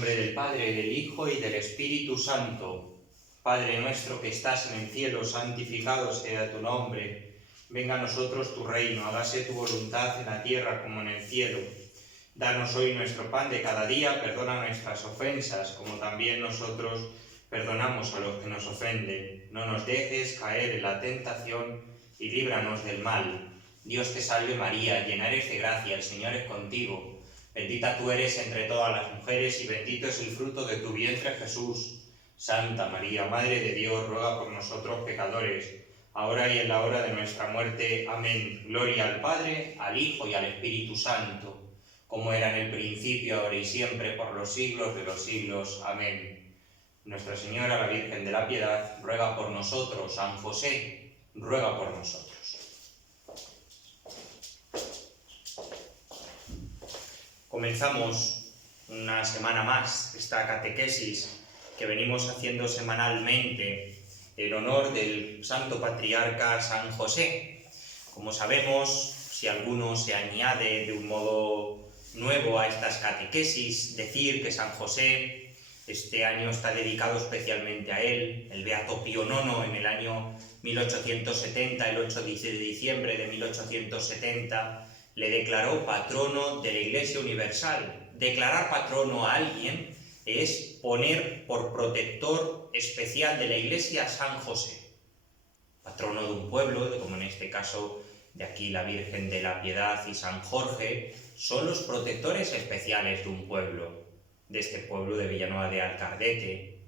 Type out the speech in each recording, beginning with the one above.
nombre del Padre, del Hijo y del Espíritu Santo. Padre nuestro que estás en el cielo, santificado sea tu nombre. Venga a nosotros tu reino, hágase tu voluntad en la tierra como en el cielo. Danos hoy nuestro pan de cada día, perdona nuestras ofensas, como también nosotros perdonamos a los que nos ofenden. No nos dejes caer en la tentación y líbranos del mal. Dios te salve María, llena eres de gracia, el Señor es contigo. Bendita tú eres entre todas las mujeres y bendito es el fruto de tu vientre Jesús. Santa María, Madre de Dios, ruega por nosotros pecadores, ahora y en la hora de nuestra muerte. Amén. Gloria al Padre, al Hijo y al Espíritu Santo, como era en el principio, ahora y siempre, por los siglos de los siglos. Amén. Nuestra Señora, la Virgen de la Piedad, ruega por nosotros. San José, ruega por nosotros. Comenzamos una semana más esta catequesis que venimos haciendo semanalmente en honor del Santo Patriarca San José. Como sabemos, si alguno se añade de un modo nuevo a estas catequesis, decir que San José este año está dedicado especialmente a él. El Beato Pío IX en el año 1870, el 8 de diciembre de 1870, le declaró patrono de la Iglesia Universal. Declarar patrono a alguien es poner por protector especial de la Iglesia a San José, patrono de un pueblo, como en este caso de aquí la Virgen de la Piedad y San Jorge, son los protectores especiales de un pueblo, de este pueblo de Villanueva de Alcardete.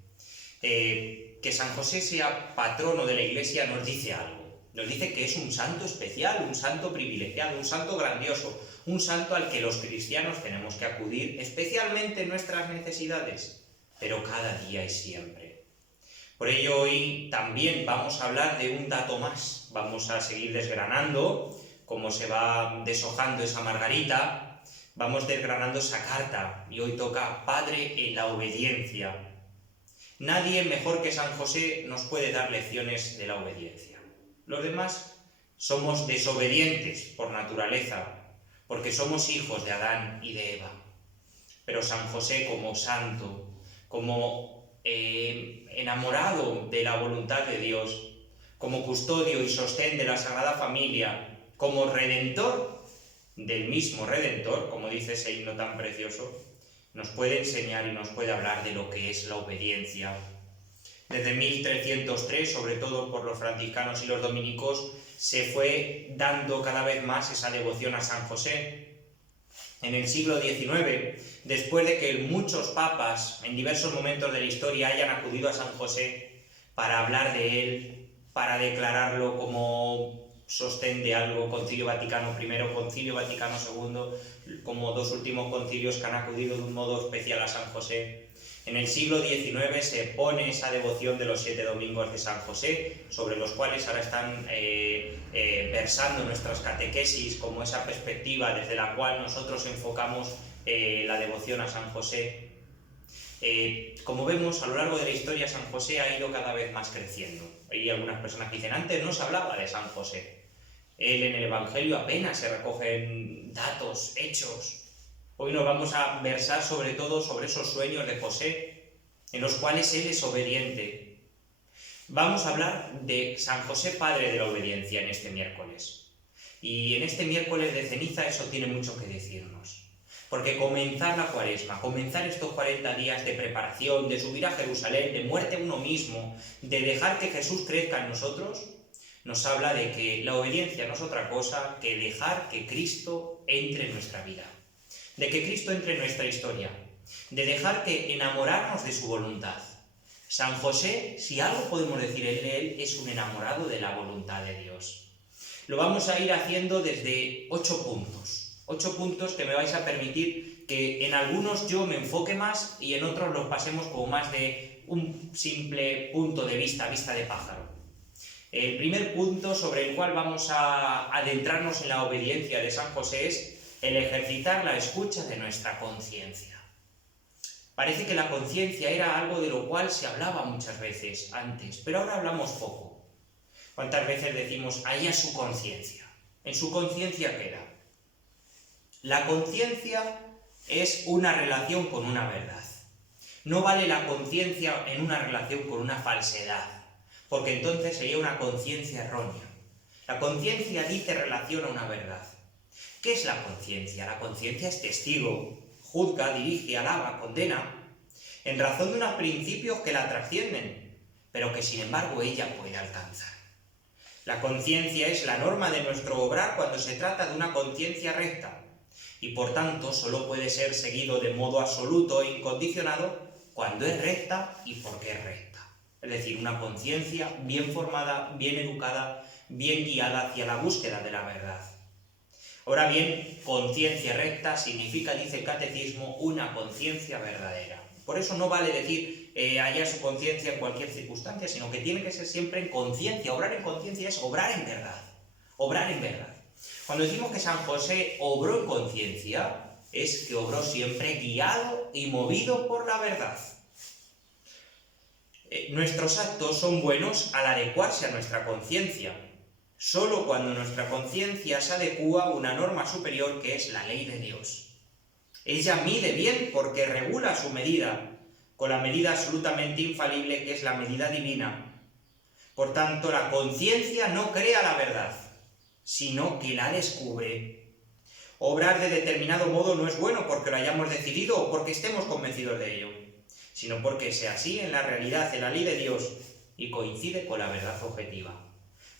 Que San José sea patrono de la Iglesia nos dice algo. Nos dice que es un santo especial, un santo privilegiado, un santo grandioso, un santo al que los cristianos tenemos que acudir, especialmente en nuestras necesidades, pero cada día y siempre. Por ello hoy también vamos a hablar de un dato más. Vamos a seguir desgranando, como se va deshojando esa margarita, vamos desgranando esa carta, y hoy toca Padre en la obediencia. Nadie mejor que San José nos puede dar lecciones de la obediencia. Los demás somos desobedientes por naturaleza, porque somos hijos de Adán y de Eva. Pero San José, como santo, como enamorado de la voluntad de Dios, como custodio y sostén de la Sagrada Familia, como redentor del mismo Redentor, como dice ese himno tan precioso, nos puede enseñar y nos puede hablar de lo que es la obediencia. Desde 1303, sobre todo por los franciscanos y los dominicos, se fue dando cada vez más esa devoción a San José. En el siglo XIX, después de que muchos papas en diversos momentos de la historia hayan acudido a San José para hablar de él, para declararlo como sostén de algo, Concilio Vaticano I, Concilio Vaticano II, como dos últimos concilios que han acudido de un modo especial a San José. En el siglo XIX se pone esa devoción de los 7 domingos de San José, sobre los cuales ahora están versando nuestras catequesis, como esa perspectiva desde la cual nosotros enfocamos la devoción a San José. Como vemos, a lo largo de la historia San José ha ido cada vez más creciendo. Hay algunas personas que dicen, antes no se hablaba de San José. En el Evangelio apenas se recogen datos, hechos. Hoy nos vamos a versar sobre todo sobre esos sueños de José, en los cuales él es obediente. Vamos a hablar de San José, Padre de la Obediencia, en este miércoles. Y en este miércoles de ceniza eso tiene mucho que decirnos. Porque comenzar la Cuaresma, comenzar estos 40 días de preparación, de subir a Jerusalén, de muerte a uno mismo, de dejar que Jesús crezca en nosotros, nos habla de que la obediencia no es otra cosa que dejar que Cristo entre en nuestra vida. De que Cristo entre en nuestra historia, de dejar que enamorarnos de su voluntad. San José, si algo podemos decir de él, es un enamorado de la voluntad de Dios. Lo vamos a ir haciendo desde 8 puntos. 8 puntos que me vais a permitir que en algunos yo me enfoque más y en otros los pasemos como más de un simple punto de vista de pájaro. El primer punto sobre el cual vamos a adentrarnos en la obediencia de San José es el ejercitar la escucha de nuestra conciencia. Parece que la conciencia era algo de lo cual se hablaba muchas veces antes, pero ahora hablamos poco. ¿Cuántas veces decimos, ahí a su conciencia? ¿En su conciencia queda? La conciencia es una relación con una verdad. No vale la conciencia en una relación con una falsedad, porque entonces sería una conciencia errónea. La conciencia dice relación a una verdad. ¿Qué es la conciencia? La conciencia es testigo, juzga, dirige, alaba, condena, en razón de unos principios que la trascienden, pero que sin embargo ella puede alcanzar. La conciencia es la norma de nuestro obrar cuando se trata de una conciencia recta, y por tanto solo puede ser seguido de modo absoluto e incondicionado cuando es recta y porque es recta. Es decir, una conciencia bien formada, bien educada, bien guiada hacia la búsqueda de la verdad. Ahora bien, conciencia recta significa, dice el catecismo, una conciencia verdadera. Por eso no vale decir hallar su conciencia en cualquier circunstancia, sino que tiene que ser siempre en conciencia. Obrar en conciencia es obrar en verdad. Obrar en verdad. Cuando decimos que San José obró en conciencia, es que obró siempre guiado y movido por la verdad. Nuestros actos son buenos al adecuarse a nuestra conciencia. Solo cuando nuestra conciencia se adecúa a una norma superior que es la ley de Dios. Ella mide bien porque regula su medida, con la medida absolutamente infalible que es la medida divina. Por tanto, la conciencia no crea la verdad, sino que la descubre. Obrar de determinado modo no es bueno porque lo hayamos decidido o porque estemos convencidos de ello, sino porque sea así en la realidad, en la ley de Dios, y coincide con la verdad objetiva.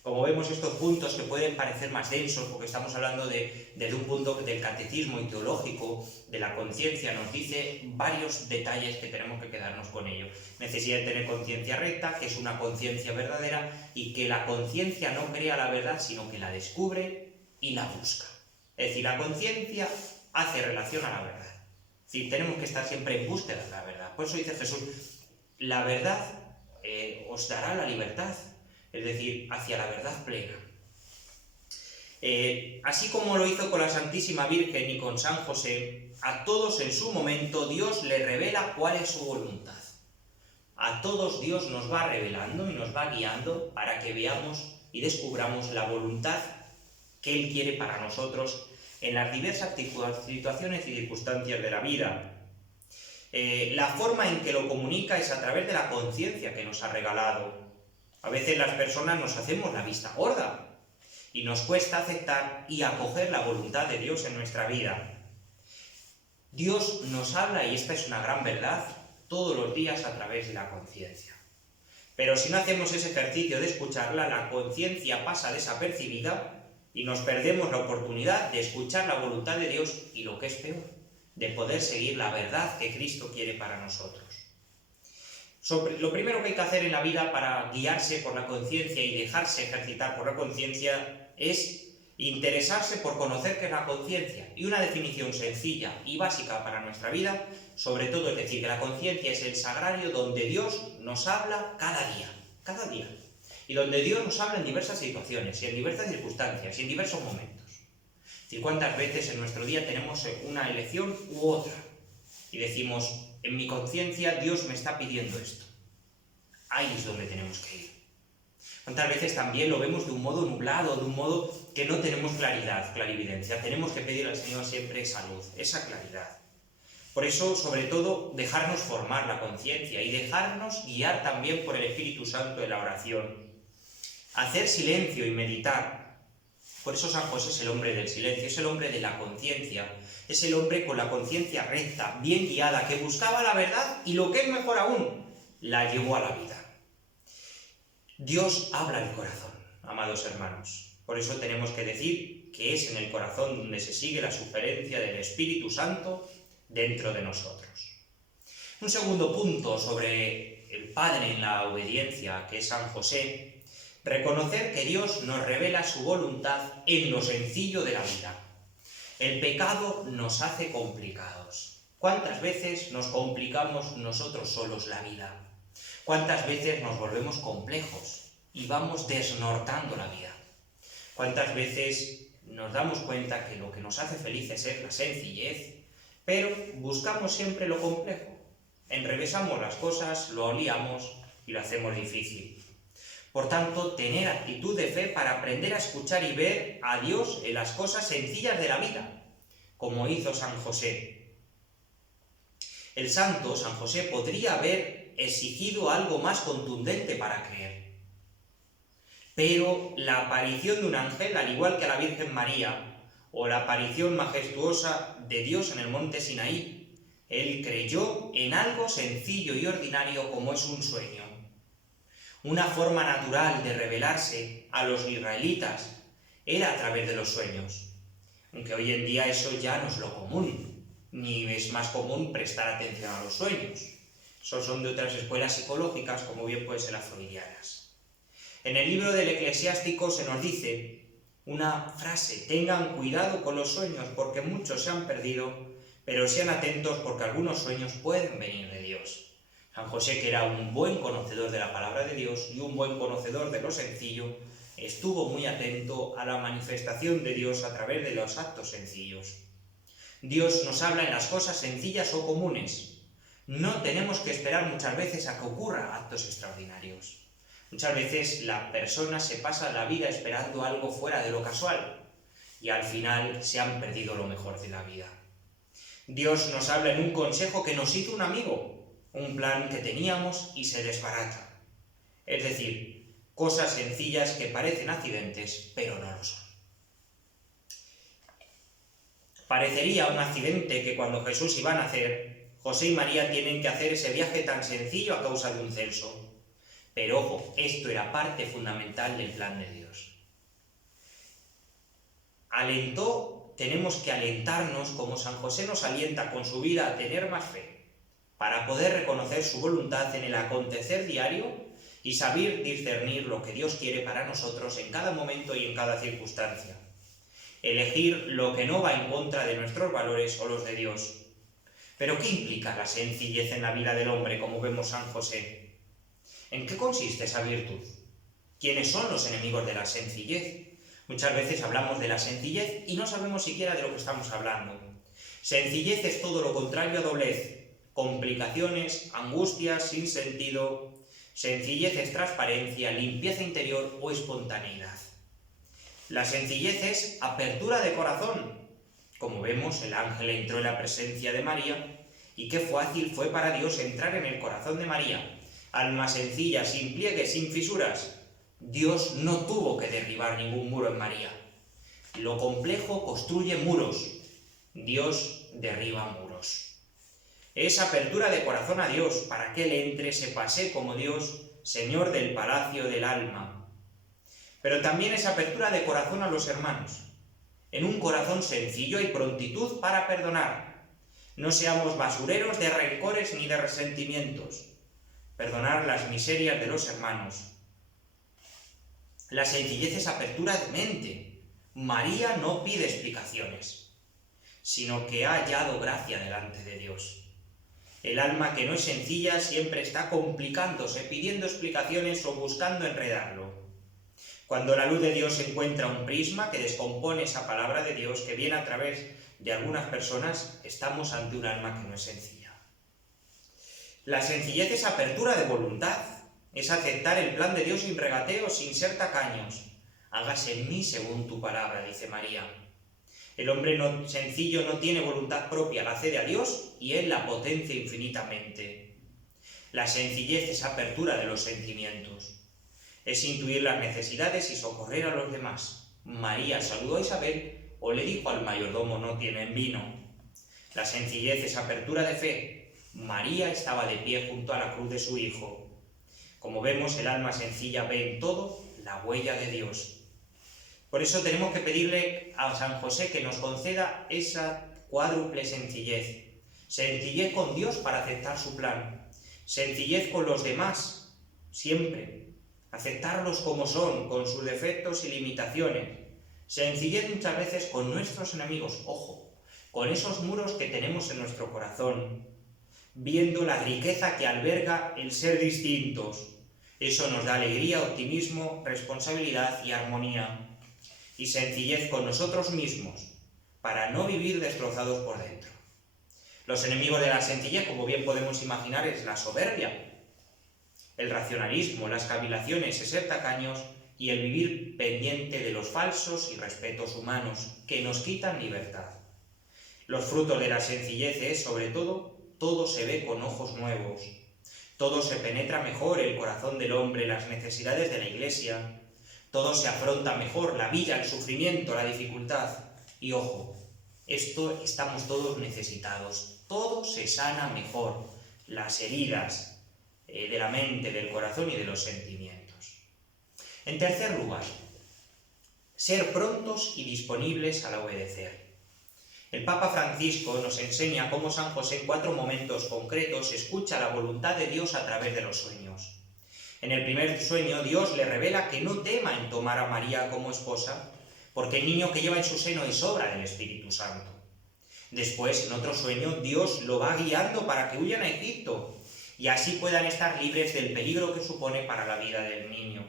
Como vemos, estos puntos que pueden parecer más densos, porque estamos hablando desde un punto del catecismo y teológico, de la conciencia, nos dice varios detalles que tenemos que quedarnos con ello. Necesidad de tener conciencia recta, que es una conciencia verdadera, y que la conciencia no crea la verdad, sino que la descubre y la busca. Es decir, la conciencia hace relación a la verdad. Es decir, tenemos que estar siempre en búsqueda de la verdad. Por eso dice Jesús, la verdad os dará la libertad. Es decir, hacia la verdad plena. Así como lo hizo con la Santísima Virgen y con San José, a todos en su momento Dios le revela cuál es su voluntad. A todos Dios nos va revelando y nos va guiando para que veamos y descubramos la voluntad que Él quiere para nosotros en las diversas situaciones y circunstancias de la vida. La forma en que lo comunica es a través de la conciencia que nos ha regalado. A veces las personas nos hacemos la vista gorda y nos cuesta aceptar y acoger la voluntad de Dios en nuestra vida. Dios nos habla, y esta es una gran verdad, todos los días a través de la conciencia. Pero si no hacemos ese ejercicio de escucharla, la conciencia pasa desapercibida y nos perdemos la oportunidad de escuchar la voluntad de Dios y, lo que es peor, de poder seguir la verdad que Cristo quiere para nosotros. Lo primero que hay que hacer en la vida para guiarse por la conciencia y dejarse ejercitar por la conciencia es interesarse por conocer qué es la conciencia. Y una definición sencilla y básica para nuestra vida, sobre todo, es decir, que la conciencia es el sagrario donde Dios nos habla cada día. Y donde Dios nos habla en diversas situaciones, y en diversas circunstancias, y en diversos momentos. Es decir, cuántas veces en nuestro día tenemos una elección u otra, y decimos, en mi conciencia Dios me está pidiendo esto. Ahí es donde tenemos que ir. ¿Cuántas veces también lo vemos de un modo nublado, de un modo que no tenemos clarividencia? Tenemos que pedir al Señor siempre esa luz, esa claridad. Por eso, sobre todo, dejarnos formar la conciencia y dejarnos guiar también por el Espíritu Santo en la oración. Hacer silencio y meditar. Por eso San José es el hombre del silencio, es el hombre de la conciencia, es el hombre con la conciencia recta, bien guiada, que buscaba la verdad y, lo que es mejor aún, la llevó a la vida. Dios habla al corazón, amados hermanos. Por eso tenemos que decir que es en el corazón donde se sigue la sugerencia del Espíritu Santo dentro de nosotros. Un segundo punto sobre el Padre en la obediencia, que es San José. Reconocer que Dios nos revela su voluntad en lo sencillo de la vida. El pecado nos hace complicados. ¿Cuántas veces nos complicamos nosotros solos la vida? ¿Cuántas veces nos volvemos complejos y vamos desnortando la vida? ¿Cuántas veces nos damos cuenta que lo que nos hace felices es la sencillez, pero buscamos siempre lo complejo? Enrevesamos las cosas, lo liamos y lo hacemos difícil. Por tanto, tener actitud de fe para aprender a escuchar y ver a Dios en las cosas sencillas de la vida, como hizo San José. El santo, San José, podría haber exigido algo más contundente para creer. Pero la aparición de un ángel, al igual que a la Virgen María, o la aparición majestuosa de Dios en el monte Sinaí, él creyó en algo sencillo y ordinario como es un sueño. Una forma natural de revelarse a los israelitas era a través de los sueños. Aunque hoy en día eso ya no es lo común, ni es más común prestar atención a los sueños. Esos son de otras escuelas psicológicas, como bien pueden ser las freudianas. En el libro del Eclesiástico se nos dice una frase: tengan cuidado con los sueños, porque muchos se han perdido, pero sean atentos porque algunos sueños pueden venir de Dios. San José, que era un buen conocedor de la palabra de Dios y un buen conocedor de lo sencillo, estuvo muy atento a la manifestación de Dios a través de los actos sencillos. Dios nos habla en las cosas sencillas o comunes. No tenemos que esperar muchas veces a que ocurra actos extraordinarios. Muchas veces la persona se pasa la vida esperando algo fuera de lo casual y al final se han perdido lo mejor de la vida. Dios nos habla en un consejo que nos hizo un amigo, un plan que teníamos y se desbarata. Es decir, cosas sencillas que parecen accidentes, pero no lo son. Parecería un accidente que cuando Jesús iba a nacer, José y María tienen que hacer ese viaje tan sencillo a causa de un censo. Pero ojo, esto era parte fundamental del plan de Dios. Tenemos que alentarnos como San José nos alienta con su vida a tener más fe, para poder reconocer su voluntad en el acontecer diario y saber discernir lo que Dios quiere para nosotros en cada momento y en cada circunstancia. Elegir lo que no va en contra de nuestros valores o los de Dios. ¿Pero qué implica la sencillez en la vida del hombre, como vemos San José? ¿En qué consiste esa virtud? ¿Quiénes son los enemigos de la sencillez? Muchas veces hablamos de la sencillez y no sabemos siquiera de lo que estamos hablando. Sencillez es todo lo contrario a doblez, complicaciones, angustias, sinsentido. Sencillez es transparencia, limpieza interior o espontaneidad. La sencillez es apertura de corazón. Como vemos, el ángel entró en la presencia de María y qué fácil fue para Dios entrar en el corazón de María. Alma sencilla, sin pliegues, sin fisuras. Dios no tuvo que derribar ningún muro en María. Lo complejo construye muros. Dios derriba muros. Es apertura de corazón a Dios para que Él entre, se pase como Dios, Señor del palacio del alma. Pero también es apertura de corazón a los hermanos. En un corazón sencillo hay prontitud para perdonar. No seamos basureros de rencores ni de resentimientos. Perdonar las miserias de los hermanos. La sencillez es apertura de mente. María no pide explicaciones, sino que ha hallado gracia delante de Dios. El alma que no es sencilla siempre está complicándose, pidiendo explicaciones o buscando enredarlo. Cuando la luz de Dios encuentra un prisma que descompone esa palabra de Dios que viene a través de algunas personas, estamos ante un alma que no es sencilla. La sencillez es apertura de voluntad. Es aceptar el plan de Dios sin regateos, sin ser tacaños. Hágase en mí según tu palabra, dice María. El hombre sencillo no tiene voluntad propia, la cede a Dios y Él la potencia infinitamente. La sencillez es apertura de los sentimientos. Es intuir las necesidades y socorrer a los demás. María saludó a Isabel o le dijo al mayordomo: no tienen vino. La sencillez es apertura de fe. María estaba de pie junto a la cruz de su Hijo. Como vemos, el alma sencilla ve en todo la huella de Dios. Por eso tenemos que pedirle a San José que nos conceda esa cuádruple sencillez. Sencillez con Dios para aceptar su plan. Sencillez con los demás, siempre. Aceptarlos como son, con sus defectos y limitaciones. Sencillez muchas veces con nuestros enemigos, ojo, con esos muros que tenemos en nuestro corazón, viendo la riqueza que alberga el ser distintos. Eso nos da alegría, optimismo, responsabilidad y armonía. Y sencillez con nosotros mismos, para no vivir destrozados por dentro. Los enemigos de la sencillez, como bien podemos imaginar, es la soberbia, el racionalismo, las cavilaciones, el ser tacaños y el vivir pendiente de los falsos y respetos humanos que nos quitan libertad. Los frutos de la sencillez es, sobre todo todo se ve con ojos nuevos, todo se penetra mejor el corazón del hombre, las necesidades de la Iglesia, todo se afronta mejor, la vida, el sufrimiento, la dificultad. Y ojo, esto estamos todos necesitados, todo se sana mejor, las heridas de la mente, del corazón y de los sentimientos. En tercer lugar, ser prontos y disponibles al obedecer. El Papa Francisco nos enseña cómo San José en 4 momentos concretos escucha la voluntad de Dios a través de los sueños. En el primer sueño, Dios le revela que no tema en tomar a María como esposa, porque el niño que lleva en su seno es obra del Espíritu Santo. Después, en otro sueño, Dios lo va guiando para que huyan a Egipto, y así puedan estar libres del peligro que supone para la vida del niño.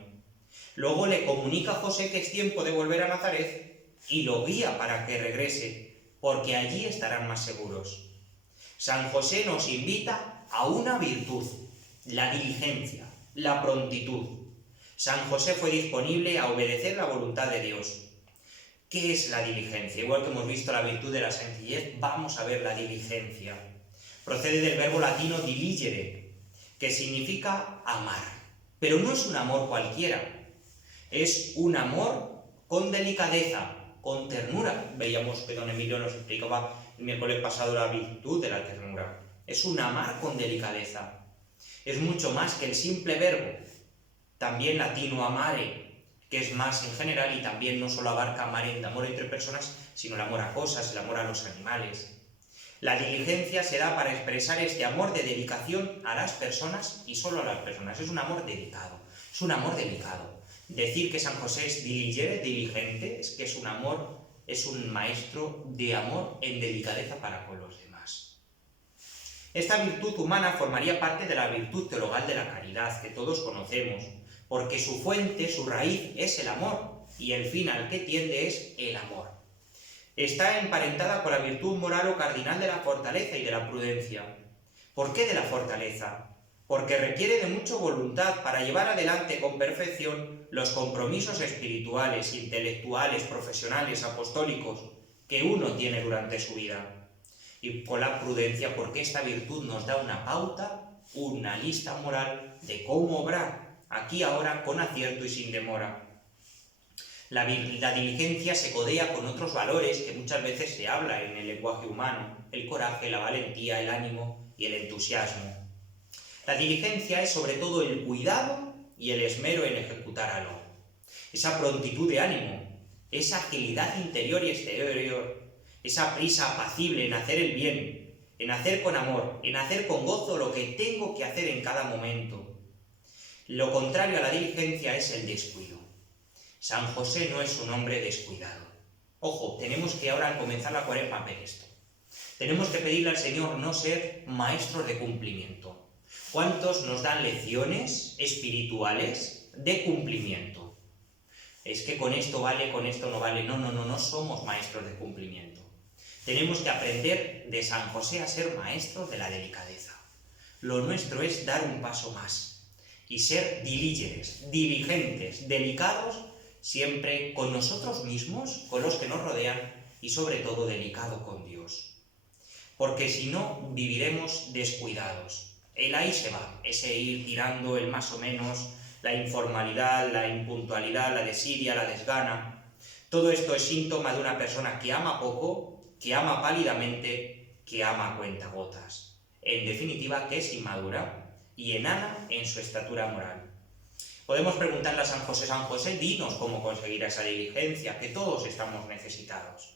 Luego le comunica a José que es tiempo de volver a Nazaret, y lo guía para que regrese, porque allí estarán más seguros. San José nos invita a una virtud, la diligencia, la prontitud. San José fue disponible a obedecer la voluntad de Dios. ¿Qué es la diligencia? Igual que hemos visto la virtud de la sencillez, vamos a ver la diligencia. Procede del verbo latino diligere, que significa amar. Pero no es un amor cualquiera, es un amor con delicadeza, con ternura. Veíamos que don Emilio nos explicaba el miércoles pasado la virtud de la ternura. Es un amar con delicadeza. Es mucho más que el simple verbo. También latino amare, que es más en general y también no solo abarca amar en amor entre personas, sino el amor a cosas, el amor a los animales. La diligencia se da para expresar este amor de dedicación a las personas y solo a las personas. Es un amor dedicado, es un amor delicado. Decir que San José es diligere, diligente, es que es un amor, es un maestro de amor en delicadeza para con los demás. Esta virtud humana formaría parte de la virtud teologal de la caridad, que todos conocemos, porque su fuente, su raíz, es el amor, y el fin al que tiende es el amor. Está emparentada con la virtud moral o cardinal de la fortaleza y de la prudencia. ¿Por qué de la fortaleza? Porque requiere de mucha voluntad para llevar adelante con perfección los compromisos espirituales, intelectuales, profesionales, apostólicos que uno tiene durante su vida. Y con la prudencia, porque esta virtud nos da una pauta, una lista moral de cómo obrar, aquí ahora con acierto y sin demora. La diligencia se codea con otros valores que muchas veces se habla en el lenguaje humano: el coraje, la valentía, el ánimo y el entusiasmo. La diligencia es sobre todo el cuidado y el esmero en ejecutar algo. Esa prontitud de ánimo, esa agilidad interior y exterior, esa prisa apacible en hacer el bien, en hacer con amor, en hacer con gozo lo que tengo que hacer en cada momento. Lo contrario a la diligencia es el descuido. San José no es un hombre descuidado. Ojo, tenemos que ahora al comenzar la Cuaresma ver esto. Tenemos que pedirle al Señor no ser maestros de cumplimiento. ¿Cuántos nos dan lecciones espirituales de cumplimiento? Es que con esto vale, con esto no vale. No somos maestros de cumplimiento. Tenemos que aprender de San José a ser maestros de la delicadeza. Lo nuestro es dar un paso más y ser diligentes, diligentes, delicados, siempre con nosotros mismos, con los que nos rodean y sobre todo delicado con Dios. Porque si no, viviremos descuidados. El ahí se va, ese ir tirando el más o menos, la informalidad, la impuntualidad, la desidia, la desgana. Todo esto es síntoma de una persona que ama poco, que ama pálidamente, que ama a cuentagotas. En definitiva, que es inmadura y enana en su estatura moral. Podemos preguntarle a San José, dinos cómo conseguir esa diligencia, que todos estamos necesitados.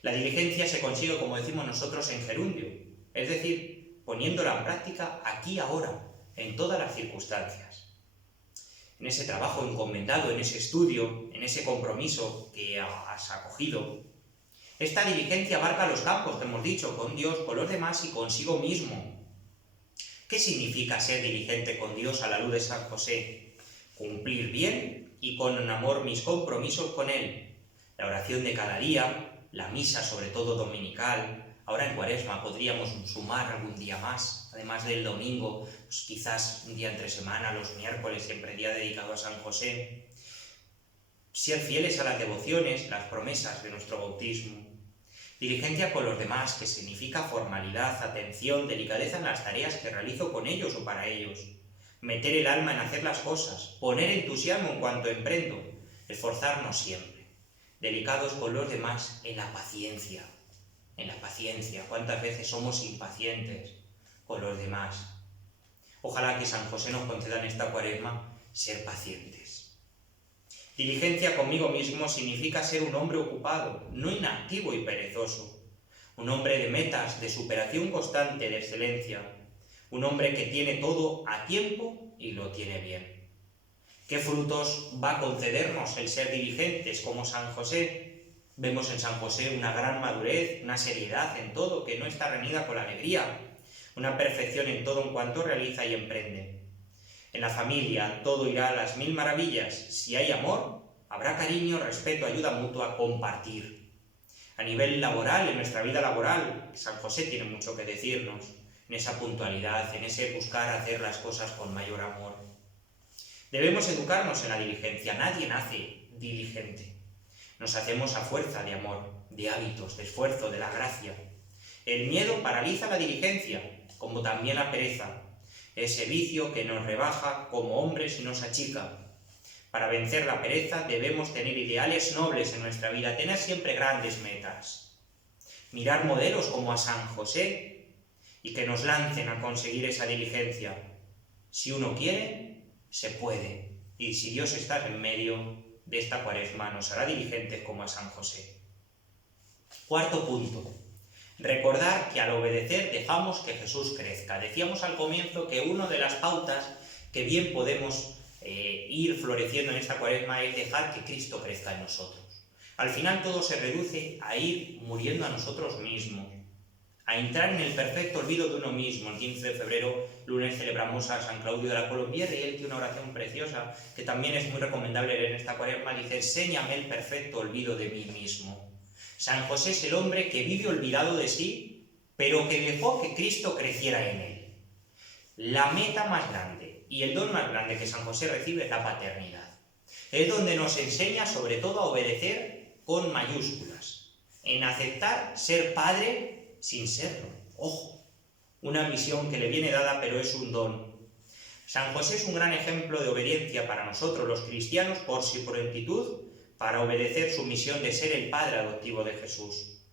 La diligencia se consigue, como decimos nosotros, en gerundio, es decir, poniéndola en práctica aquí ahora, en todas las circunstancias. En ese trabajo encomendado, en ese estudio, en ese compromiso que has acogido. Esta diligencia abarca los campos que hemos dicho, con Dios, con los demás y consigo mismo. ¿Qué significa ser diligente con Dios a la luz de San José? Cumplir bien y con amor mis compromisos con Él. La oración de cada día, la misa sobre todo dominical. Ahora en Cuaresma podríamos sumar algún día más, además del domingo, pues quizás un día entre semana, los miércoles, siempre día dedicado a San José. Ser fieles a las devociones, las promesas de nuestro bautismo. Diligencia con los demás, que significa formalidad, atención, delicadeza en las tareas que realizo con ellos o para ellos. Meter el alma en hacer las cosas, poner entusiasmo en cuanto emprendo, esforzarnos siempre. Delicados con los demás en la paciencia. En la paciencia, ¿cuántas veces somos impacientes con los demás? Ojalá que San José nos conceda en esta Cuaresma ser pacientes. Diligencia conmigo mismo significa ser un hombre ocupado, no inactivo y perezoso. Un hombre de metas, de superación constante, de excelencia. Un hombre que tiene todo a tiempo y lo tiene bien. ¿Qué frutos va a concedernos el ser diligentes como San José? Vemos en San José una gran madurez, una seriedad en todo que no está reñida con la alegría, una perfección en todo en cuanto realiza y emprende. En la familia todo irá a las mil maravillas. Si hay amor, habrá cariño, respeto, ayuda mutua, compartir. A nivel laboral, en nuestra vida laboral, San José tiene mucho que decirnos, en esa puntualidad, en ese buscar hacer las cosas con mayor amor. Debemos educarnos en la diligencia. Nadie nace diligente. Nos hacemos a fuerza de amor, de hábitos, de esfuerzo, de la gracia. El miedo paraliza la diligencia, como también la pereza, ese vicio que nos rebaja como hombres y nos achica. Para vencer la pereza debemos tener ideales nobles en nuestra vida, tener siempre grandes metas. Mirar modelos como a San José y que nos lancen a conseguir esa diligencia. Si uno quiere, se puede. Y si Dios está en medio de esta Cuaresma, nos hará diligentes como a San José. Cuarto punto. Recordar que al obedecer dejamos que Jesús crezca. Decíamos al comienzo que una de las pautas que bien podemos ir floreciendo en esta Cuaresma es dejar que Cristo crezca en nosotros. Al final todo se reduce a ir muriendo a nosotros mismos, a entrar en el perfecto olvido de uno mismo. El 15 de febrero, lunes, celebramos a San Claudio de la Colombiera y él tiene una oración preciosa que también es muy recomendable leer en esta Cuaresma. Dice: enséñame el perfecto olvido de mí mismo. San José es el hombre que vive olvidado de sí, pero que dejó que Cristo creciera en él. La meta más grande y el don más grande que San José recibe es la paternidad. Es donde nos enseña sobre todo a obedecer con mayúsculas, en aceptar ser padre sin serlo. Ojo, una misión que le viene dada, pero es un don. San José es un gran ejemplo de obediencia para nosotros los cristianos por su prontitud para obedecer su misión de ser el padre adoptivo de Jesús.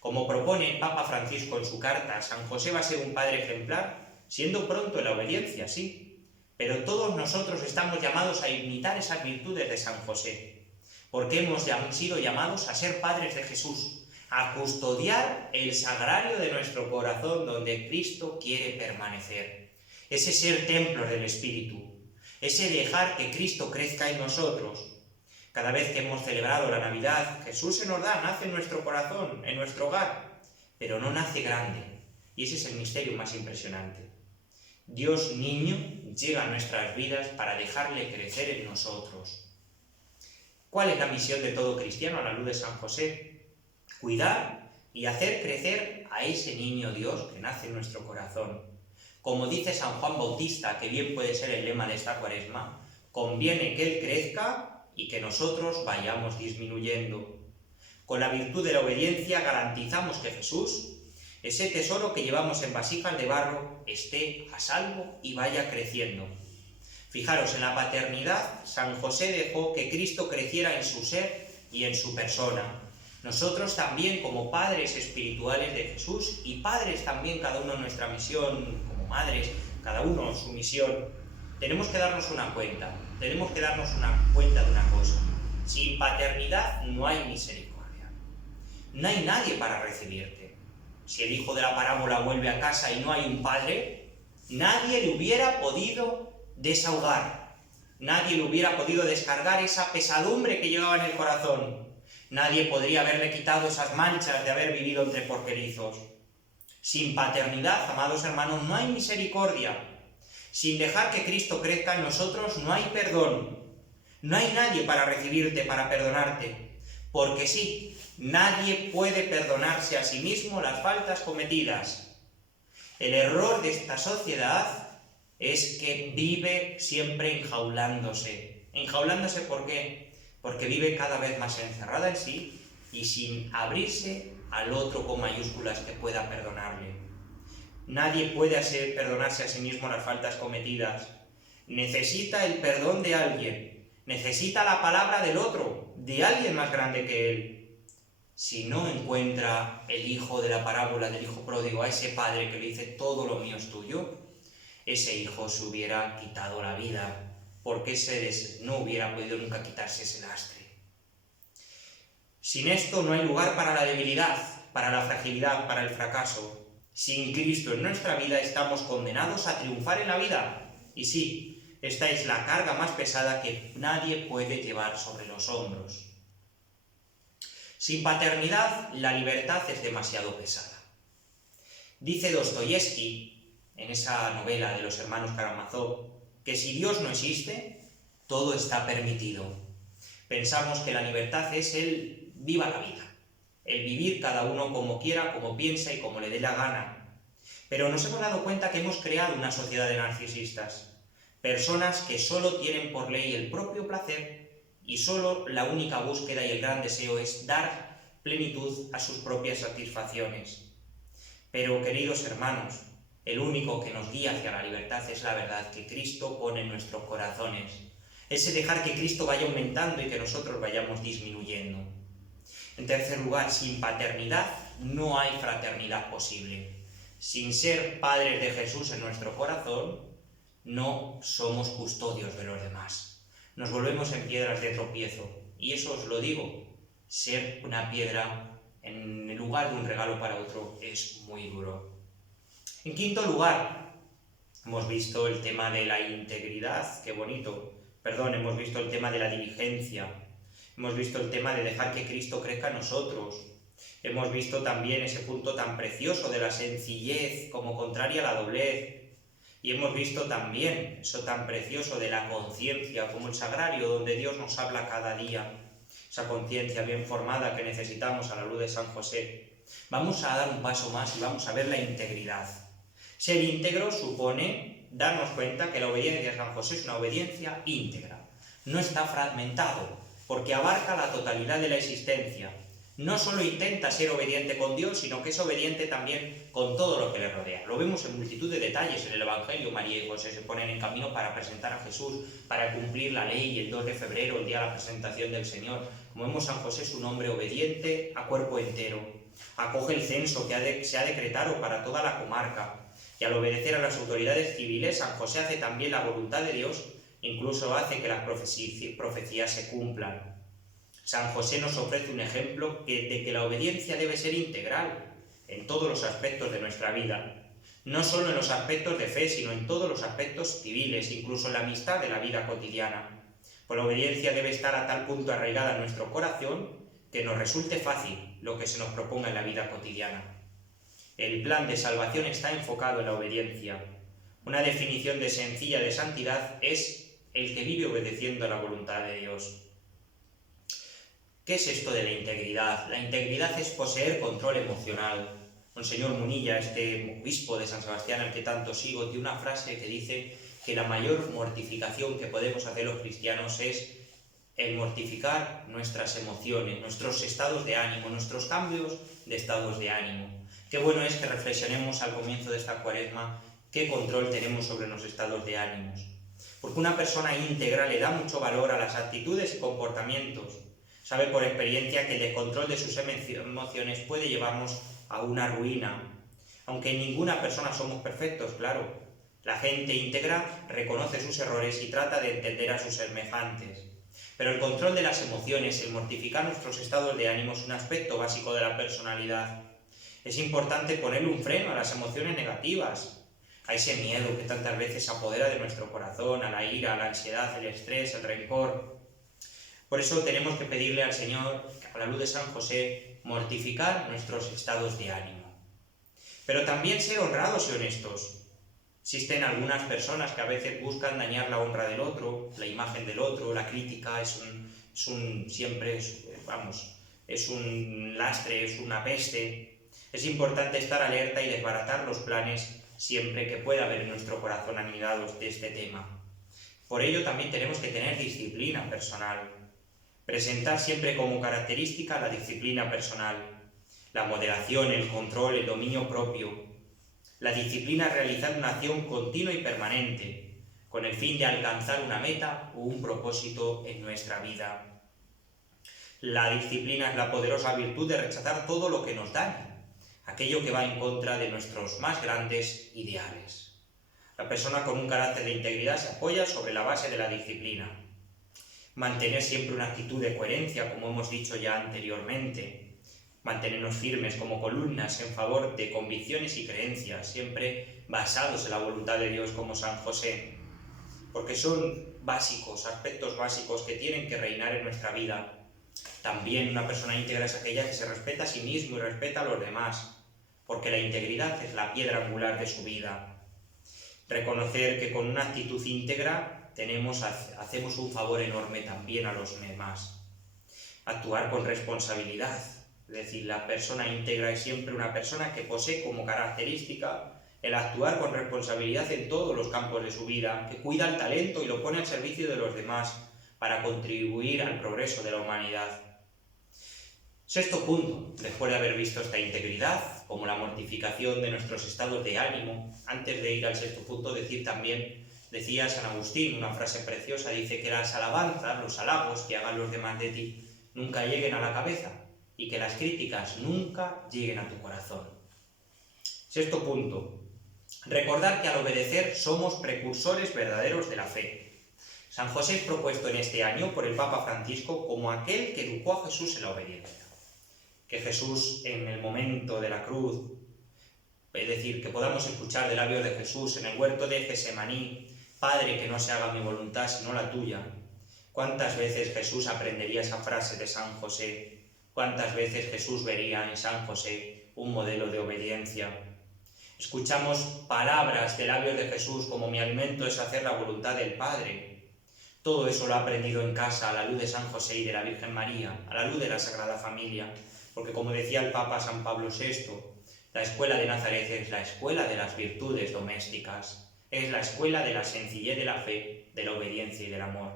Como propone el Papa Francisco en su carta, San José va a ser un padre ejemplar, siendo pronto en la obediencia, sí, pero todos nosotros estamos llamados a imitar esas virtudes de San José, porque hemos sido llamados a ser padres de Jesús, a custodiar el sagrario de nuestro corazón donde Cristo quiere permanecer, ese ser templos del Espíritu, ese dejar que Cristo crezca en nosotros. Cada vez que hemos celebrado la Navidad, Jesús se nos da, nace en nuestro corazón, en nuestro hogar, pero no nace grande, y ese es el misterio más impresionante. Dios niño llega a nuestras vidas para dejarle crecer en nosotros. ¿Cuál es la misión de todo cristiano a la luz de San José? Cuidar y hacer crecer a ese niño Dios que nace en nuestro corazón. Como dice San Juan Bautista, que bien puede ser el lema de esta Cuaresma, conviene que Él crezca y que nosotros vayamos disminuyendo. Con la virtud de la obediencia garantizamos que Jesús, ese tesoro que llevamos en vasijas de barro, esté a salvo y vaya creciendo. Fijaros, en la paternidad, San José dejó que Cristo creciera en su ser y en su persona. Nosotros también, como padres espirituales de Jesús, y padres también, cada uno en nuestra misión, como madres, cada uno en su misión, tenemos que darnos una cuenta. Tenemos que darnos una cuenta de una cosa. Sin paternidad no hay misericordia. No hay nadie para recibirte. Si el hijo de la parábola vuelve a casa y no hay un padre, nadie le hubiera podido desahogar. Nadie le hubiera podido descargar esa pesadumbre que llevaba en el corazón. Nadie podría haberle quitado esas manchas de haber vivido entre porquerizos. Sin paternidad, amados hermanos, no hay misericordia. Sin dejar que Cristo crezca en nosotros no hay perdón. No hay nadie para recibirte, para perdonarte. Porque sí, nadie puede perdonarse a sí mismo las faltas cometidas. El error de esta sociedad es que vive siempre enjaulándose. ¿Enjaulándose por qué? Porque vive cada vez más encerrada en sí y sin abrirse al otro con mayúsculas que pueda perdonarle. Nadie puede perdonarse a sí mismo las faltas cometidas. Necesita el perdón de alguien, necesita la palabra del otro, de alguien más grande que él. Si no encuentra el hijo de la parábola del hijo pródigo a ese padre que le dice todo lo mío es tuyo, ese hijo se hubiera quitado la vida, porque ese no hubiera podido nunca quitarse ese lastre. Sin esto no hay lugar para la debilidad, para la fragilidad, para el fracaso. Sin Cristo en nuestra vida estamos condenados a triunfar en la vida. Y sí, esta es la carga más pesada que nadie puede llevar sobre los hombros. Sin paternidad, la libertad es demasiado pesada. Dice Dostoyevsky, en esa novela de los hermanos Karamazov, que si Dios no existe, todo está permitido. Pensamos que la libertad es el viva la vida, el vivir cada uno como quiera, como piensa y como le dé la gana. Pero nos hemos dado cuenta que hemos creado una sociedad de narcisistas, personas que solo tienen por ley el propio placer y solo la única búsqueda y el gran deseo es dar plenitud a sus propias satisfacciones. Pero, queridos hermanos, el único que nos guía hacia la libertad es la verdad que Cristo pone en nuestros corazones. Ese dejar que Cristo vaya aumentando y que nosotros vayamos disminuyendo. En tercer lugar, sin paternidad no hay fraternidad posible. Sin ser padres de Jesús en nuestro corazón, no somos custodios de los demás. Nos volvemos en piedras de tropiezo. Y eso os lo digo, ser una piedra en lugar de un regalo para otro es muy duro. En quinto lugar, hemos visto el tema de la integridad, qué bonito. Hemos visto el tema de la diligencia. Hemos visto el tema de dejar que Cristo crezca en nosotros. Hemos visto también ese punto tan precioso de la sencillez como contraria a la doblez. Y hemos visto también eso tan precioso de la conciencia como el sagrario donde Dios nos habla cada día. Esa conciencia bien formada que necesitamos a la luz de San José. Vamos a dar un paso más y vamos a ver la integridad. Ser íntegro supone darnos cuenta que la obediencia a San José es una obediencia íntegra. No está fragmentado, porque abarca la totalidad de la existencia. No solo intenta ser obediente con Dios, sino que es obediente también con todo lo que le rodea. Lo vemos en multitud de detalles en el Evangelio. María y José se ponen en camino para presentar a Jesús, para cumplir la ley, el 2 de febrero, el día de la presentación del Señor. Como vemos, San José es un hombre obediente a cuerpo entero. Acoge el censo que se ha decretado para toda la comarca. Y al obedecer a las autoridades civiles, San José hace también la voluntad de Dios, incluso hace que las profecías se cumplan. San José nos ofrece un ejemplo de que la obediencia debe ser integral en todos los aspectos de nuestra vida. No solo en los aspectos de fe, sino en todos los aspectos civiles, incluso en la amistad de la vida cotidiana. Pues la obediencia debe estar a tal punto arraigada en nuestro corazón que nos resulte fácil lo que se nos proponga en la vida cotidiana. El plan de salvación está enfocado en la obediencia. Una definición de sencilla de santidad es el que vive obedeciendo a la voluntad de Dios. ¿Qué es esto de la integridad? La integridad es poseer control emocional. Monseñor Munilla, este obispo de San Sebastián al que tanto sigo, tiene una frase que dice que la mayor mortificación que podemos hacer los cristianos es el mortificar nuestras emociones, nuestros estados de ánimo, nuestros cambios de estados de ánimo. Qué bueno es que reflexionemos al comienzo de esta cuaresma qué control tenemos sobre los estados de ánimos. Porque una persona íntegra le da mucho valor a las actitudes y comportamientos. Sabe por experiencia que el descontrol de sus emociones puede llevarnos a una ruina. Aunque ninguna persona somos perfectos, claro. La gente íntegra reconoce sus errores y trata de entender a sus semejantes. Pero el control de las emociones, el mortificar nuestros estados de ánimo es un aspecto básico de la personalidad. Es importante ponerle un freno a las emociones negativas, a ese miedo que tantas veces se apodera de nuestro corazón, a la ira, a la ansiedad, el estrés, el rencor. Por eso tenemos que pedirle al Señor, a la luz de San José, mortificar nuestros estados de ánimo. Pero también ser honrados y honestos. Existen algunas personas que a veces buscan dañar la honra del otro, la imagen del otro, la crítica es un lastre, es una peste. Es importante estar alerta y desbaratar los planes siempre que pueda haber en nuestro corazón anidados de este tema. Por ello también tenemos que tener disciplina personal. Presentar siempre como característica la disciplina personal. la moderación, el control, el dominio propio. La disciplina es realizar una acción continua y permanente, con el fin de alcanzar una meta o un propósito en nuestra vida. La disciplina es la poderosa virtud de rechazar todo lo que nos daña, aquello que va en contra de nuestros más grandes ideales. La persona con un carácter de integridad se apoya sobre la base de la disciplina. Mantener siempre una actitud de coherencia, como hemos dicho ya anteriormente. Mantenernos firmes como columnas en favor de convicciones y creencias, siempre basados en la voluntad de Dios como San José. Porque son básicos, aspectos básicos que tienen que reinar en nuestra vida. También una persona íntegra es aquella que se respeta a sí mismo y respeta a los demás, porque la integridad es la piedra angular de su vida. Reconocer que con una actitud íntegra hacemos un favor enorme también a los demás. Actuar con responsabilidad, es decir, la persona íntegra es siempre una persona que posee como característica el actuar con responsabilidad en todos los campos de su vida, que cuida el talento y lo pone al servicio de los demás para contribuir al progreso de la humanidad. Sexto punto, después de haber visto esta integridad, como la mortificación de nuestros estados de ánimo, antes de ir al sexto punto, decía San Agustín, una frase preciosa, dice que las alabanzas, los halagos que hagan los demás de ti, nunca lleguen a la cabeza, y que las críticas nunca lleguen a tu corazón. Sexto punto, recordar que al obedecer somos precursores verdaderos de la fe. San José es propuesto en este año por el Papa Francisco como aquel que educó a Jesús en la obediencia. Que Jesús en el momento de la cruz, es decir, que podamos escuchar de labios de Jesús en el huerto de Getsemaní, Padre, que no se haga mi voluntad sino la tuya. ¿Cuántas veces Jesús aprendería esa frase de San José? ¿Cuántas veces Jesús vería en San José un modelo de obediencia? Escuchamos palabras de labios de Jesús como mi alimento es hacer la voluntad del Padre. Todo eso lo ha aprendido en casa a la luz de San José y de la Virgen María, a la luz de la Sagrada Familia. Porque como decía el Papa San Pablo VI, la escuela de Nazaret es la escuela de las virtudes domésticas, es la escuela de la sencillez de la fe, de la obediencia y del amor.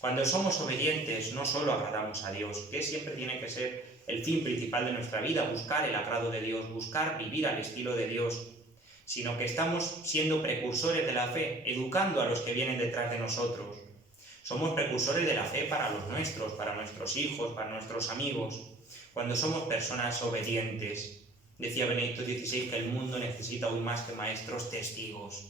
Cuando somos obedientes no solo agradamos a Dios, que siempre tiene que ser el fin principal de nuestra vida, buscar el agrado de Dios, buscar vivir al estilo de Dios, sino que estamos siendo precursores de la fe, educando a los que vienen detrás de nosotros. Somos precursores de la fe para los nuestros, para nuestros hijos, para nuestros amigos. Cuando somos personas obedientes, decía Benedicto XVI que el mundo necesita hoy más que maestros testigos.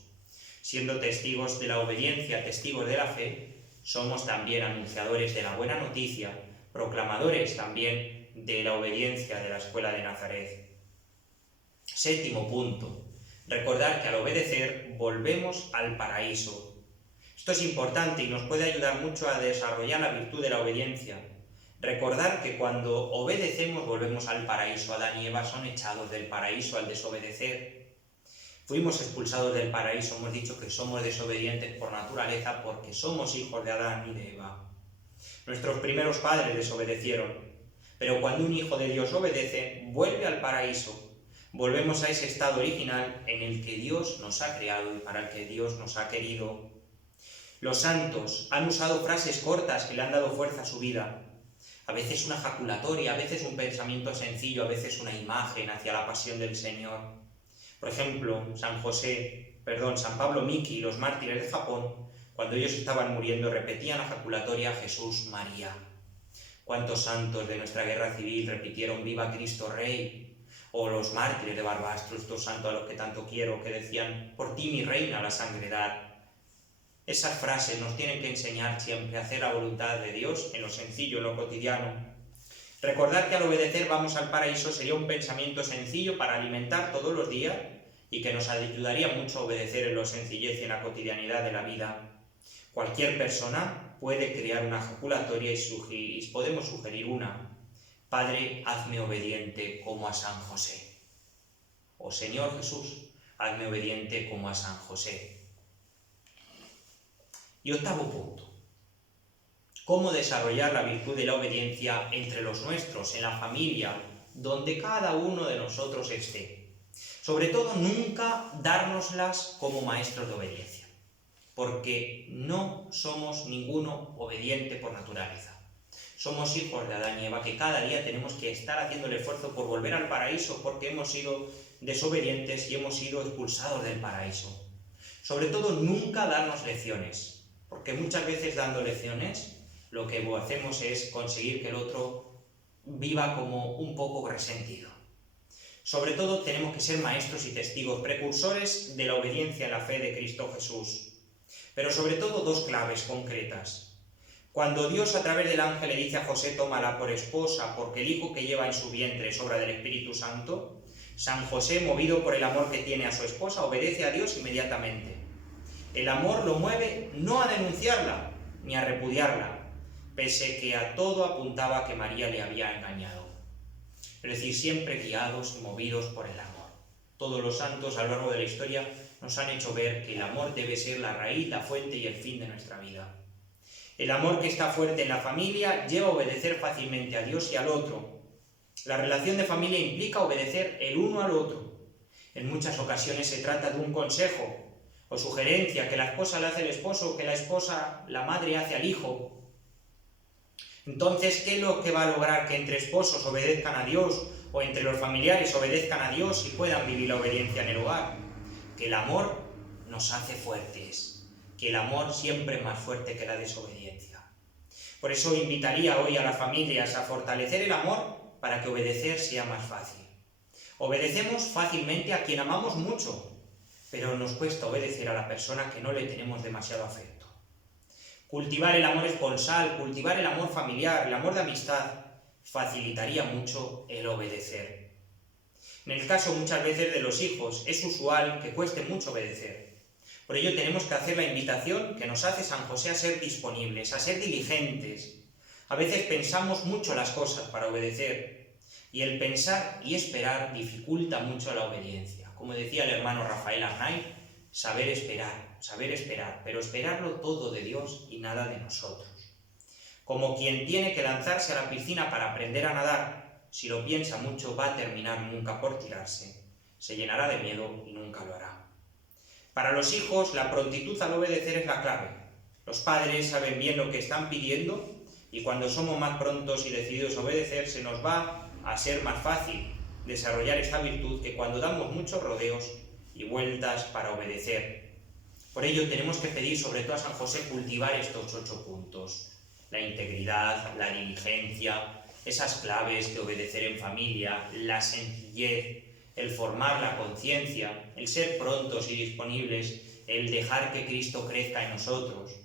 Siendo testigos de la obediencia, testigos de la fe, somos también anunciadores de la buena noticia, proclamadores también de la obediencia de la escuela de Nazaret. Séptimo punto, recordar que al obedecer volvemos al paraíso. Esto es importante y nos puede ayudar mucho a desarrollar la virtud de la obediencia. Recordar que cuando obedecemos volvemos al paraíso. Adán y Eva son echados del paraíso al desobedecer. Fuimos expulsados del paraíso, hemos dicho que somos desobedientes por naturaleza porque somos hijos de Adán y de Eva. Nuestros primeros padres desobedecieron, pero cuando un hijo de Dios obedece, vuelve al paraíso. Volvemos a ese estado original en el que Dios nos ha creado y para el que Dios nos ha querido. Los santos han usado frases cortas que le han dado fuerza a su vida. A veces una jaculatoria, a veces un pensamiento sencillo, a veces una imagen hacia la pasión del Señor. Por ejemplo, San Pablo Miki y los mártires de Japón, cuando ellos estaban muriendo, repetían la jaculatoria Jesús, María. ¿Cuántos santos de nuestra guerra civil repitieron Viva Cristo Rey? O los mártires de Barbastro, estos santos a los que tanto quiero, que decían por ti mi reina la sangre dar. Esas frases nos tienen que enseñar siempre a hacer la voluntad de Dios en lo sencillo, en lo cotidiano. Recordar que al obedecer vamos al paraíso sería un pensamiento sencillo para alimentar todos los días y que nos ayudaría mucho a obedecer en lo sencillez y en la cotidianidad de la vida. Cualquier persona puede crear una jaculatoria y podemos sugerir una. Padre, hazme obediente como a San José. O Señor Jesús, hazme obediente como a San José. Y octavo punto, ¿cómo desarrollar la virtud de la obediencia entre los nuestros, en la familia, donde cada uno de nosotros esté? Sobre todo, nunca dárnoslas como maestros de obediencia, porque no somos ninguno obediente por naturaleza. Somos hijos de Adán y Eva, que cada día tenemos que estar haciendo el esfuerzo por volver al paraíso porque hemos sido desobedientes y hemos sido expulsados del paraíso. Sobre todo, nunca darnos lecciones, porque muchas veces dando lecciones lo que hacemos es conseguir que el otro viva como un poco resentido. Sobre todo, tenemos que ser maestros y testigos, precursores de la obediencia en la fe de Cristo Jesús. Pero sobre todo, dos claves concretas. Cuando Dios a través del ángel le dice a José, tómala por esposa, porque el hijo que lleva en su vientre es obra del Espíritu Santo, San José, movido por el amor que tiene a su esposa, obedece a Dios inmediatamente. El amor lo mueve no a denunciarla, ni a repudiarla, pese que a todo apuntaba que María le había engañado. Es decir, siempre guiados y movidos por el amor. Todos los santos a lo largo de la historia nos han hecho ver que el amor debe ser la raíz, la fuente y el fin de nuestra vida. El amor que está fuerte en la familia lleva a obedecer fácilmente a Dios y al otro. La relación de familia implica obedecer el uno al otro. En muchas ocasiones se trata de un consejo o sugerencia que la esposa le hace al esposo, que la esposa, la madre, hace al hijo. Entonces, ¿qué es lo que va a lograr que entre esposos obedezcan a Dios o entre los familiares obedezcan a Dios y puedan vivir la obediencia en el hogar? Que el amor nos hace fuertes, que el amor siempre es más fuerte que la desobediencia. Por eso invitaría hoy a las familias a fortalecer el amor para que obedecer sea más fácil. Obedecemos fácilmente a quien amamos mucho, pero nos cuesta obedecer a la persona que no le tenemos demasiado afecto. Cultivar el amor esponsal, cultivar el amor familiar, el amor de amistad, facilitaría mucho el obedecer. En el caso muchas veces de los hijos, es usual que cueste mucho obedecer. Por ello tenemos que hacer la invitación que nos hace San José a ser disponibles, a ser diligentes. A veces pensamos mucho las cosas para obedecer, y el pensar y esperar dificulta mucho la obediencia. Como decía el hermano Rafael Arnaiz, saber esperar, pero esperarlo todo de Dios y nada de nosotros. Como quien tiene que lanzarse a la piscina para aprender a nadar, si lo piensa mucho va a terminar nunca por tirarse, se llenará de miedo y nunca lo hará. Para los hijos, la prontitud al obedecer es la clave. Los padres saben bien lo que están pidiendo y cuando somos más prontos y decididos a obedecer, se nos va a ser más fácil desarrollar esta virtud que cuando damos muchos rodeos y vueltas para obedecer. Por ello tenemos que pedir sobre todo a San José cultivar estos 8 puntos. La integridad, la diligencia, esas claves de obedecer en familia, la sencillez, el formar la conciencia, el ser prontos y disponibles, el dejar que Cristo crezca en nosotros,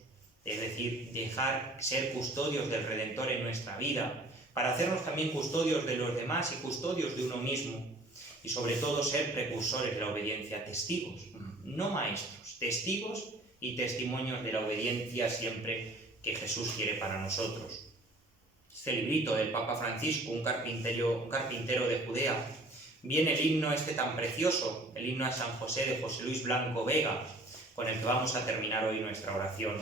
es decir, dejar ser custodios del Redentor en nuestra vida, para hacernos también custodios de los demás y custodios de uno mismo, y sobre todo ser precursores de la obediencia, testigos, no maestros, testigos y testimonios de la obediencia siempre que Jesús quiere para nosotros. Este librito del Papa Francisco, un carpintero de Judea, viene el himno tan precioso, el himno a San José de José Luis Blanco Vega, con el que vamos a terminar hoy nuestra oración.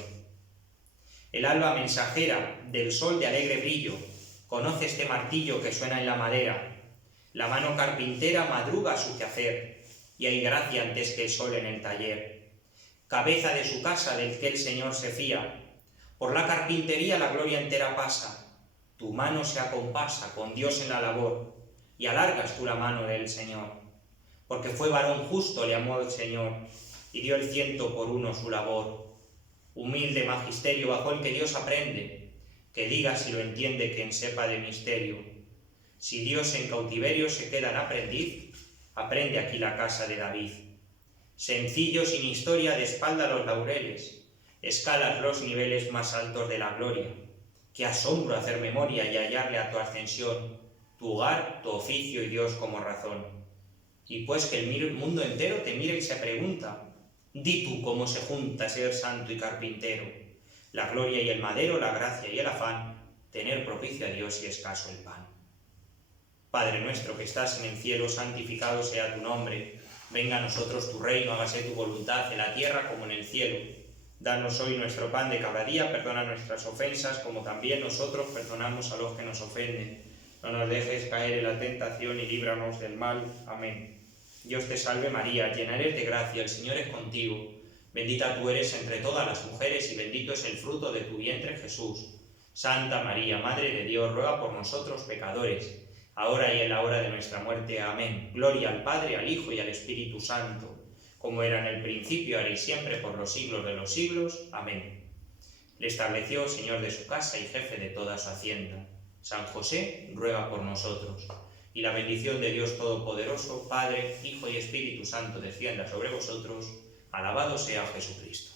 El alba mensajera del sol de alegre brillo, conoce este martillo que suena en la madera. La mano carpintera madruga su quehacer, y hay gracia antes que el sol en el taller. Cabeza de su casa del que el Señor se fía, por la carpintería la gloria entera pasa. Tu mano se acompasa con Dios en la labor, y alargas tú la mano del Señor. Porque fue varón justo, le amó el Señor, y dio el 100 por 1 su labor. Humilde magisterio bajo el que Dios aprende, que diga si lo entiende quien sepa de misterio. Si Dios en cautiverio se queda en aprendiz, aprende aquí la casa de David. Sencillo, sin historia, de espalda los laureles, escalas los niveles más altos de la gloria. Qué asombro hacer memoria y hallarle a tu ascensión, tu hogar, tu oficio y Dios como razón. Y pues que el mundo entero te mira y se pregunta, di tú cómo se junta ser santo y carpintero, la gloria y el madero, la gracia y el afán, tener propicio a Dios y escaso el pan. Padre nuestro que estás en el cielo, santificado sea tu nombre. Venga a nosotros tu reino, hágase tu voluntad en la tierra como en el cielo. Danos hoy nuestro pan de cada día, perdona nuestras ofensas, como también nosotros perdonamos a los que nos ofenden. No nos dejes caer en la tentación y líbranos del mal. Amén. Dios te salve María, llena eres de gracia, el Señor es contigo. Bendita tú eres entre todas las mujeres y bendito es el fruto de tu vientre Jesús. Santa María, Madre de Dios, ruega por nosotros pecadores, ahora y en la hora de nuestra muerte. Amén. Gloria al Padre, al Hijo y al Espíritu Santo, como era en el principio, ahora y siempre, por los siglos de los siglos. Amén. Le estableció Señor de su casa y jefe de toda su hacienda. San José, ruega por nosotros. Y la bendición de Dios Todopoderoso, Padre, Hijo y Espíritu Santo, descienda sobre vosotros. Alabado sea Jesucristo.